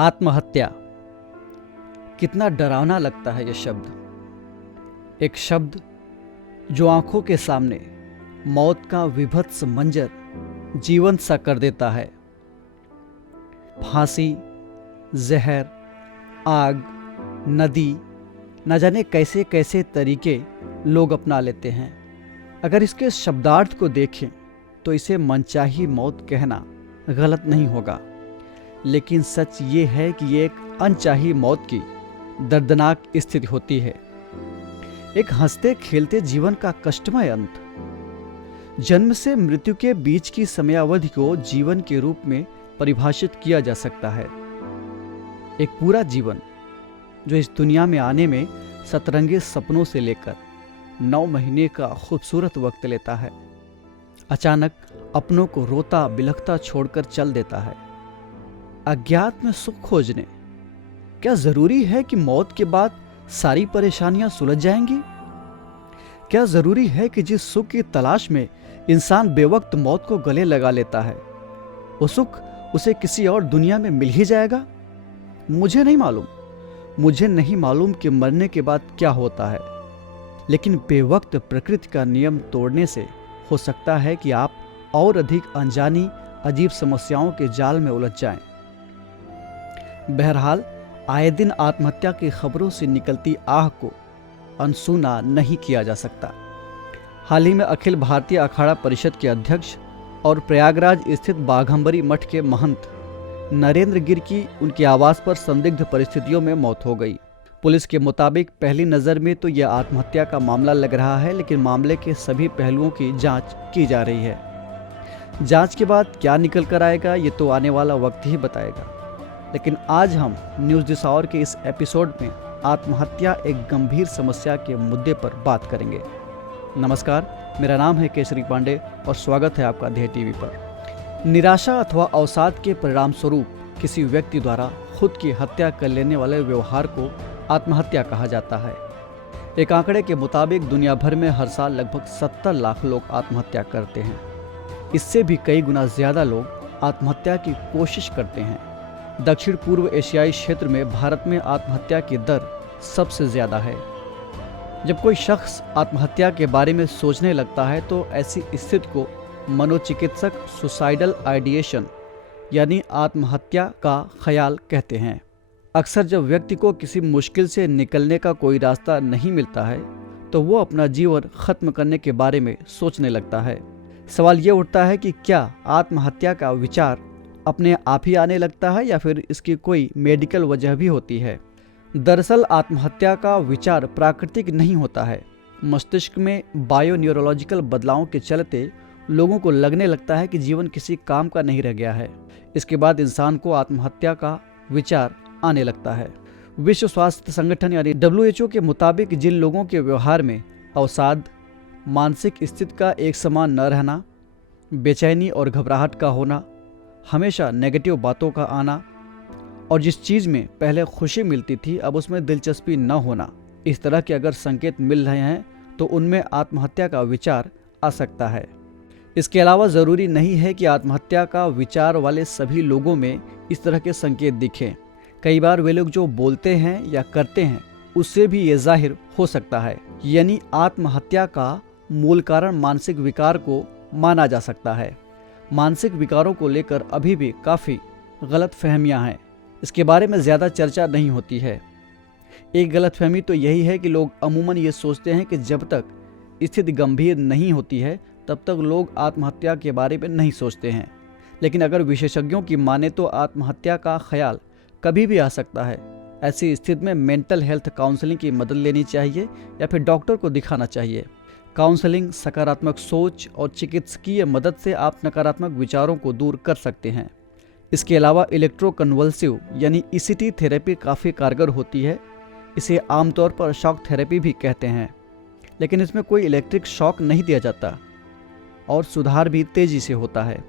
आत्महत्या, कितना डरावना लगता है यह शब्द। एक शब्द जो आंखों के सामने मौत का विभत्स मंजर जीवंत सा कर देता है। फांसी, जहर, आग, नदी, न जाने कैसे कैसे तरीके लोग अपना लेते हैं। अगर इसके शब्दार्थ को देखें तो इसे मनचाही मौत कहना गलत नहीं होगा, लेकिन सच ये है कि ये एक अनचाही मौत की दर्दनाक स्थिति होती है। एक हंसते खेलते जीवन का कष्टमय अंत। जन्म से मृत्यु के बीच की समयावधि को जीवन के रूप में परिभाषित किया जा सकता है। एक पूरा जीवन जो इस दुनिया में आने में सतरंगे सपनों से लेकर 9 महीने का खूबसूरत वक्त लेता है, अचानक अपनों को रोता बिलखता छोड़कर चल देता है। अज्ञात में सुख खोजने, क्या जरूरी है कि मौत के बाद सारी परेशानियां सुलझ जाएंगी? क्या जरूरी है कि जिस सुख की तलाश में इंसान बेवक्त मौत को गले लगा लेता है, वो सुख उसे किसी और दुनिया में मिल ही जाएगा? मुझे नहीं मालूम कि मरने के बाद क्या होता है, लेकिन बेवक्त प्रकृति का नियम तोड़ने से हो सकता है कि आप और अधिक अनजानी अजीब समस्याओं के जाल में उलझ जाएं। बहरहाल, आए दिन आत्महत्या की खबरों से निकलती आह को अनसुना नहीं किया जा सकता। हाल ही में अखिल भारतीय अखाड़ा परिषद के अध्यक्ष और प्रयागराज स्थित बाघंबरी मठ के महंत नरेंद्र गिर की उनके आवास पर संदिग्ध परिस्थितियों में मौत हो गई। पुलिस के मुताबिक पहली नज़र में तो यह आत्महत्या का मामला लग रहा है, लेकिन मामले के सभी पहलुओं की जांच की जा रही है। जांच के बाद क्या निकल कर आएगा ये तो आने वाला वक्त ही बताएगा। लेकिन आज हम न्यूज़ दिस आवर के इस एपिसोड में आत्महत्या एक गंभीर समस्या के मुद्दे पर बात करेंगे। नमस्कार, मेरा नाम है केसरी पांडे और स्वागत है आपका ध्येय टीवी पर। निराशा अथवा अवसाद के परिणाम स्वरूप किसी व्यक्ति द्वारा खुद की हत्या कर लेने वाले व्यवहार को आत्महत्या कहा जाता है। एक आंकड़े के मुताबिक दुनिया भर में हर साल लगभग 70 लाख लोग आत्महत्या करते हैं। इससे भी कई गुना ज्यादा लोग आत्महत्या की कोशिश करते हैं। दक्षिण पूर्व एशियाई क्षेत्र में भारत में आत्महत्या की दर सबसे ज्यादा है। जब कोई शख्स आत्महत्या के बारे में सोचने लगता है तो ऐसी स्थिति को मनोचिकित्सक सुसाइडल आइडिएशन यानी आत्महत्या का ख्याल कहते हैं। अक्सर जब व्यक्ति को किसी मुश्किल से निकलने का कोई रास्ता नहीं मिलता है तो वो अपना जीवन खत्म करने के बारे में सोचने लगता है। सवाल ये उठता है कि क्या आत्महत्या का विचार अपने आप ही आने लगता है या फिर इसकी कोई मेडिकल वजह भी होती है? दरअसल आत्महत्या का विचार प्राकृतिक नहीं होता है। मस्तिष्क में बायोन्यूरोलॉजिकल बदलावों के चलते लोगों को लगने लगता है कि जीवन किसी काम का नहीं रह गया है। इसके बाद इंसान को आत्महत्या का विचार आने लगता है। विश्व स्वास्थ्य संगठन यानी WHO के मुताबिक जिन लोगों के व्यवहार में अवसाद, मानसिक स्थिति का एक समान न रहना, बेचैनी और घबराहट का होना, हमेशा नेगेटिव बातों का आना और जिस चीज़ में पहले खुशी मिलती थी अब उसमें दिलचस्पी न होना, इस तरह के अगर संकेत मिल रहे हैं तो उनमें आत्महत्या का विचार आ सकता है। इसके अलावा ज़रूरी नहीं है कि आत्महत्या का विचार वाले सभी लोगों में इस तरह के संकेत दिखें। कई बार वे लोग जो बोलते हैं या करते हैं उससे भी ये जाहिर हो सकता है। यानी आत्महत्या का मूल कारण मानसिक विकार को माना जा सकता है। मानसिक विकारों को लेकर अभी भी काफ़ी गलत फहमियाँ हैं। इसके बारे में ज़्यादा चर्चा नहीं होती है। एक गलतफहमी तो यही है कि लोग अमूमन ये सोचते हैं कि जब तक स्थिति गंभीर नहीं होती है तब तक लोग आत्महत्या के बारे में नहीं सोचते हैं। लेकिन अगर विशेषज्ञों की माने तो आत्महत्या का ख्याल कभी भी आ सकता है। ऐसी स्थिति में मेंटल हेल्थ काउंसलिंग की मदद लेनी चाहिए या फिर डॉक्टर को दिखाना चाहिए। काउंसलिंग, सकारात्मक सोच और चिकित्सकीय मदद से आप नकारात्मक विचारों को दूर कर सकते हैं। इसके अलावा इलेक्ट्रोकन्वल्सिव यानी ECT थेरेपी काफ़ी कारगर होती है। इसे आमतौर पर शॉक थेरेपी भी कहते हैं, लेकिन इसमें कोई इलेक्ट्रिक शॉक नहीं दिया जाता और सुधार भी तेजी से होता है।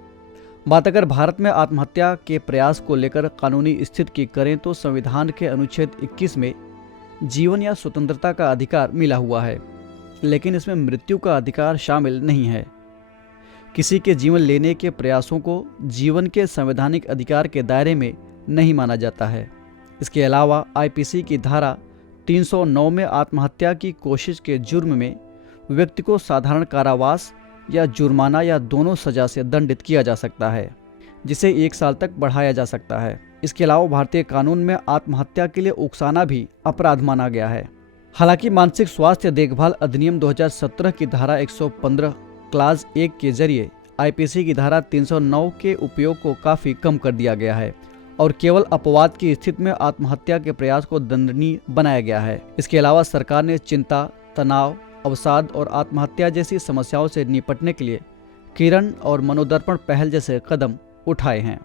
बात अगर भारत में आत्महत्या के प्रयास को लेकर कानूनी स्थिति की करें तो संविधान के अनुच्छेद 21 में जीवन या स्वतंत्रता का अधिकार मिला हुआ है, लेकिन इसमें मृत्यु का अधिकार शामिल नहीं है। किसी के जीवन लेने के प्रयासों को जीवन के संवैधानिक अधिकार के दायरे में नहीं माना जाता है। इसके अलावा आईपीसी की धारा 309 में आत्महत्या की कोशिश के जुर्म में व्यक्ति को साधारण कारावास या जुर्माना या दोनों सजा से दंडित किया जा सकता है, जिसे 1 साल तक बढ़ाया जा सकता है। इसके अलावा भारतीय कानून में आत्महत्या के लिए उकसाना भी अपराध माना गया है। हालांकि मानसिक स्वास्थ्य देखभाल अधिनियम 2017 की धारा 115 क्लास 1 के जरिए आईपीसी की धारा 309 के उपयोग को काफ़ी कम कर दिया गया है और केवल अपवाद की स्थिति में आत्महत्या के प्रयास को दंडनीय बनाया गया है। इसके अलावा सरकार ने चिंता, तनाव, अवसाद और आत्महत्या जैसी समस्याओं से निपटने के लिए किरण और मनोदर्पण पहल जैसे कदम उठाए हैं।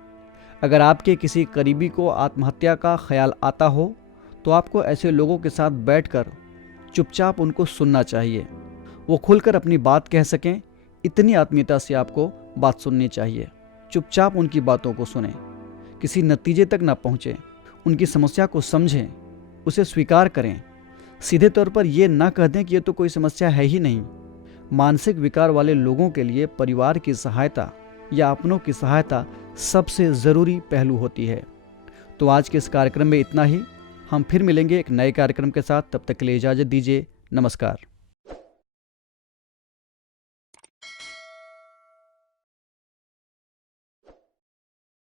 अगर आपके किसी करीबी को आत्महत्या का ख्याल आता हो तो आपको ऐसे लोगों के साथ बैठकर चुपचाप उनको सुनना चाहिए। वो खुलकर अपनी बात कह सकें, इतनी आत्मीयता से आपको बात सुननी चाहिए। चुपचाप उनकी बातों को सुनें, किसी नतीजे तक न पहुँचें, उनकी समस्या को समझें, उसे स्वीकार करें। सीधे तौर पर ये ना कह दें कि ये तो कोई समस्या है ही नहीं। मानसिक विकार वाले लोगों के लिए परिवार की सहायता या अपनों की सहायता सबसे ज़रूरी पहलू होती है। तो आज के इस कार्यक्रम में इतना ही। हम फिर मिलेंगे एक नए कार्यक्रम के साथ। तब तक के लिए इजाज़त दीजिए। नमस्कार।